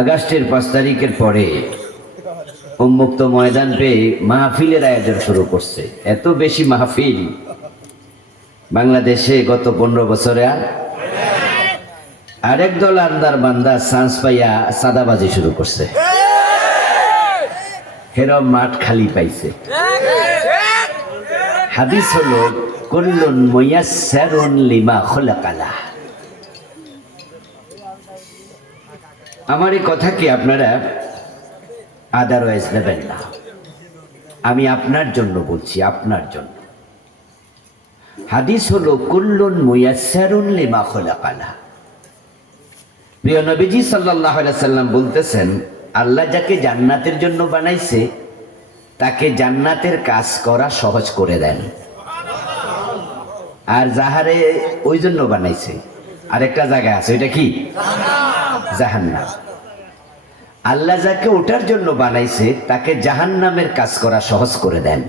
আগস্টের 5 তারিখের পরে উন্মুক্ত ময়দান পেয়ে মাহফিলের আয়োজন শুরু করছে। এত বেশি মাহফিল বাংলাদেশে গত 15 বছরে আরেক দল আন্দার বান্দা চান্স পাইয়া সাদাবাজি শুরু করছে। হেরম মাঠ খালি পাইছে। হাদিস হলো কুল্লুন মুয়াসসারুন লিমা খুলাকালা। আমার এই কথা কি আপনারা আদারওয়াইজ নেবেন না, আমি আপনার জন্য বলছি, আপনার জন্য। হাদিস হলো কুল্লুন মুয়াসসারুন লিমা খুলাকালা। প্রিয় নবীজি সাল্লাল্লাহু আলাইহি সাল্লাম বলতেছেন, আল্লাহ যাকে জান্নাতের জন্য বানাইছে তাকে জান্নাতের কাজ করা সহজ করে দেন, আর যাহারে ওই জন্য বানাইছে আরেকটা জায়গা আছে, এটা কি? জাহান্নাম। আল্লাহ যাকে ওটার জন্য বানাইছে তাকে জাহান্নামের কাজ করা সহজ করে দেন।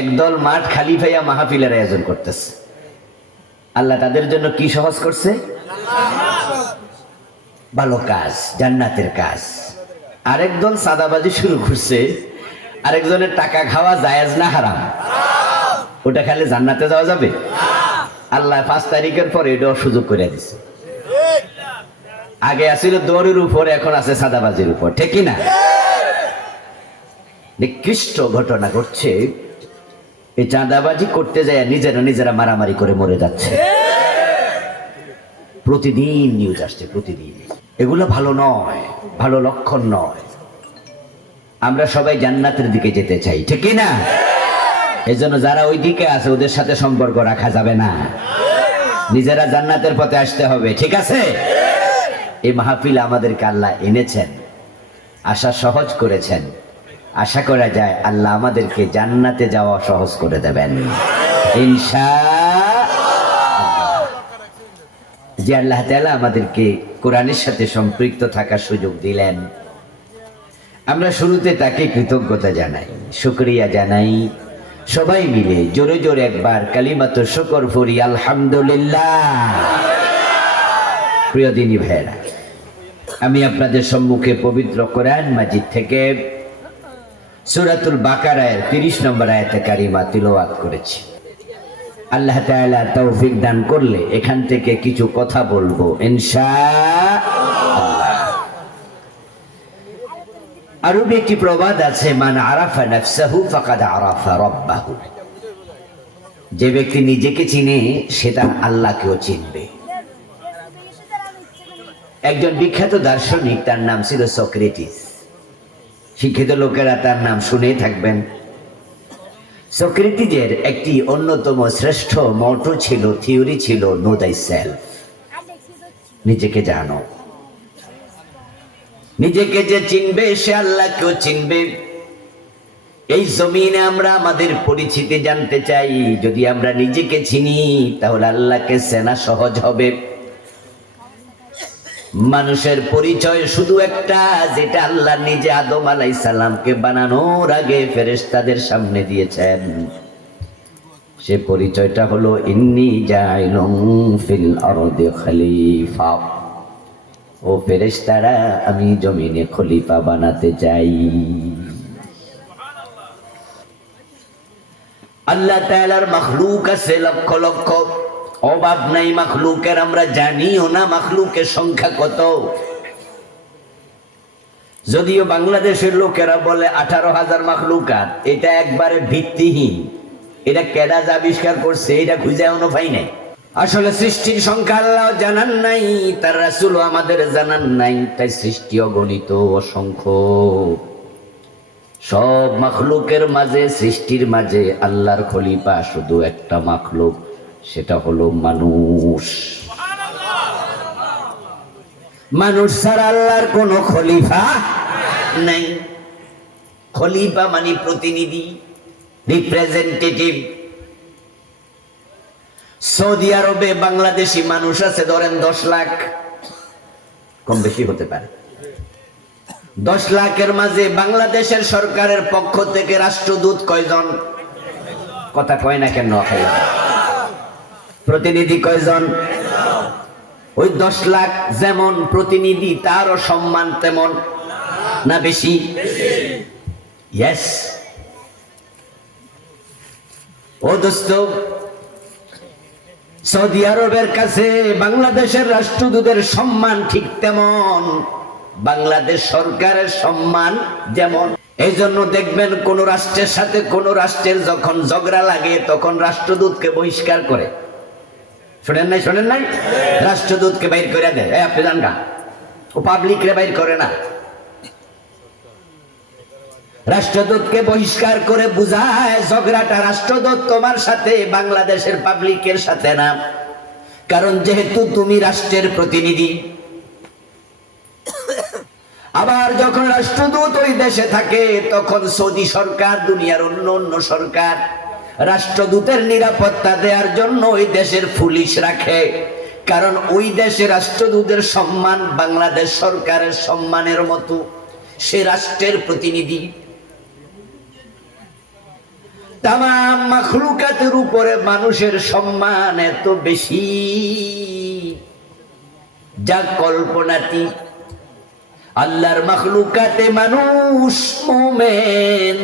একদল মাঠ খালি ভাইয়া মাহফিলের আয়োজন করতেছে, আল্লাহ তাদের জন্য কি সহজ করছে? ভালো কাজ, জান্নাতের কাজ। আরেকদল সাদাবাজি শুরু করছে, আরেকজনের টাকা খাওয়া জায়েজ না হারাম? ওটা খেলে জান্নাতে যাওয়া যাবে? আল্লাহ 5 তারিখের পরে এটাও সুযোগ করে দিছে। আগে আছিল দৌড়ের উপর, এখন আছে সাদাবাজির উপর, ঠিক না? নিকৃষ্ট ঘটনা ঘটছে। এই চাঁদাবাজি করতে যায় নিজেরা মারামারি করে মরে যাচ্ছে। প্রতিদিন নিউজ আসছে, প্রতিদিন। এগুলো ভালো নয়, ভালো লক্ষণ নয়। আমরা সবাই জান্নাতের দিকে যেতে চাই, ঠিক না? এই জন্য যারা ওই দিকে আছে ওদের সাথে সম্পর্ক রাখা যাবে না, নিজেরা জান্নাতের পথে আসতে হবে, ঠিক আছে? এই মাহফিল আমাদেরকে আল্লাহ এনেছেন, আশা সহজ করেছেন। আশা করা যায় আল্লাহ আমাদেরকে জান্নাতে যাওয়া সহজ করে দেবেন ইনশাআল্লাহ। যে আল্লাহ তাআলা আমাদেরকে কোরআনের সাথে সম্পৃক্ত থাকার সুযোগ দিলেন, আমরা শুরুতে তাকে কৃতজ্ঞতা জানাই, শুকরিয়া জানাই। সবাই মিলে জোরে জোরে একবার কালিমাতুশ শুকর পড়ি, আলহামদুলিল্লাহ। প্রিয় দিনী ভাইরা, আমি আপনাদের সম্মুখে পবিত্র কোরআন মাজিদ থেকে সূরাতুল বাকারার 30 নম্বর আয়াতে কারিমা তিলাওয়াত করেছি। আল্লাহ তাআলা তৌফিক দান করলে এখান থেকে কিছু কথা বলবো ইনশাআল্লাহ। আরবি একটি প্রবাদ আছে, মান আরাফা নাফসাহু ফাকাদ আরাফা রাব্বাহু। যে ব্যক্তি নিজেকে চিনে সেটা আল্লাহকেও চিনবে। একজন বিখ্যাত দার্শনিক, তার নাম ছিল সক্রেটিস। শিক্ষিত লোকেরা তার নাম শুনেই থাকবেন। সক্রেটিসের একটি অন্যতম শ্রেষ্ঠ মটো ছিল, থিওরি ছিল, নো দাই সেলফ, নিজেকে জানো। নিজেকে যে চিনবে সে আল্লাহকেও চিনবে। এই জমিনে আমরা আমাদের পরিচিতি জানতে চাই। যদি আমরা নিজেকে চিনি তাহলে আল্লাহকে চেনা সহজ হবে। মানুষের পরিচয় শুধু একটা, যেটা আল্লাহ নিজে আদম আলাইহিস সালামকে বানানোর আগে ফেরেশতাদের সামনে দিয়েছেন। সে পরিচয়টা হলো ইন্নী জাইলুন ফিল আরদি খলিফা। ও ফেরেশতারা, আমি জমিনে খলিফা বানাতে চাই। আল্লাহ তাআলার মাখলুক আছে লক্ষ লক্ষ, অভাব নাই মাখলুকের। আমরা জানিও না মাখলুকের সংখ্যা কত। যদিও বাংলাদেশের লোকেরা বলে 18,000 মাখলুকাত, এটা একবারে ভিত্তিহীন। এটা কেডা আবিষ্কার করছে এটা খুঁজে এখনো পাই নাই। আসলে সৃষ্টির সংখ্যা আল্লাহ জানান নাই, তার রাসূলও আমাদের জানান নাই। তাই সৃষ্টি অগণিত, অসংখ্য। সব মাখলুকের মাঝে, সৃষ্টির মাঝে আল্লাহর খলিফা শুধু একটা মাখলুক, সেটা হলো মানুষ। মানুষ ছাড়া আল্লাহর কোন খলিফা নাই। খলিফা মানে প্রতিনিধি, রিপ্রেজেন্টেটিভ। সৌদি আরবে বাংলাদেশি মানুষ আছে ধরেন 10 লাখ, কম বেশি হতে পারে। 10 লাখের মাঝে বাংলাদেশের সরকারের পক্ষ থেকে রাষ্ট্রদূত কয়জন? কথা কয় না কেন? প্রতিনিধি কয়জন? ওই 10 লাখ যেমন প্রতিনিধি তারও সম্মান তেমন না বেশি? ইয়েস। ও দোস্ত, সৌদি আরবের কাছে বাংলাদেশের রাষ্ট্রদূতের সম্মান ঠিক তেমন, বাংলাদেশ সরকারের সম্মান যেমন। এই জন্য দেখবেন কোন রাষ্ট্রের সাথে কোন রাষ্ট্রের যখন ঝগড়া লাগে তখন রাষ্ট্রদূতকে বহিষ্কার করে। শোনেন নাই? শোনেন নাই? রাষ্ট্রদূতকে বাইর করে দেয়, আপনি জান না, ও পাবলিক রে বাইর করে না। রাষ্ট্রদূতকে বহিষ্কার করে বুঝায় ঝগড়াটা রাষ্ট্রদূত তোমার সাথে, বাংলাদেশের পাবলিকের সাথে না। কারণ যেহেতু তুমি রাষ্ট্রের প্রতিনিধি। আবার যখন রাষ্ট্রদূত ওই দেশে থাকে তখন সৌদি সরকার, দুনিয়ার অন্য অন্য সরকার রাষ্ট্রদূতের নিরাপত্তা দেওয়ার জন্য ওই দেশের পুলিশ রাখে। কারণ ওই দেশে রাষ্ট্রদূতের সম্মান বাংলাদেশ সরকারের সম্মানের মতো, সে রাষ্ট্রের প্রতিনিধি। তামাম মাখলুকাতের উপরে মানুষের সম্মান এত বেশি যা কল্পনাতীত। আল্লাহর মাখলুকাতে মানুষ মুমিন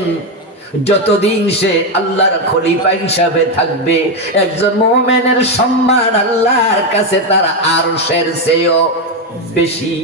যতদিন সে আল্লাহর খলিফা হিসাবে থাকবে, একজন মুমিনের সম্মান আল্লাহর কাছে তার আরশের চেয়েও বেশি।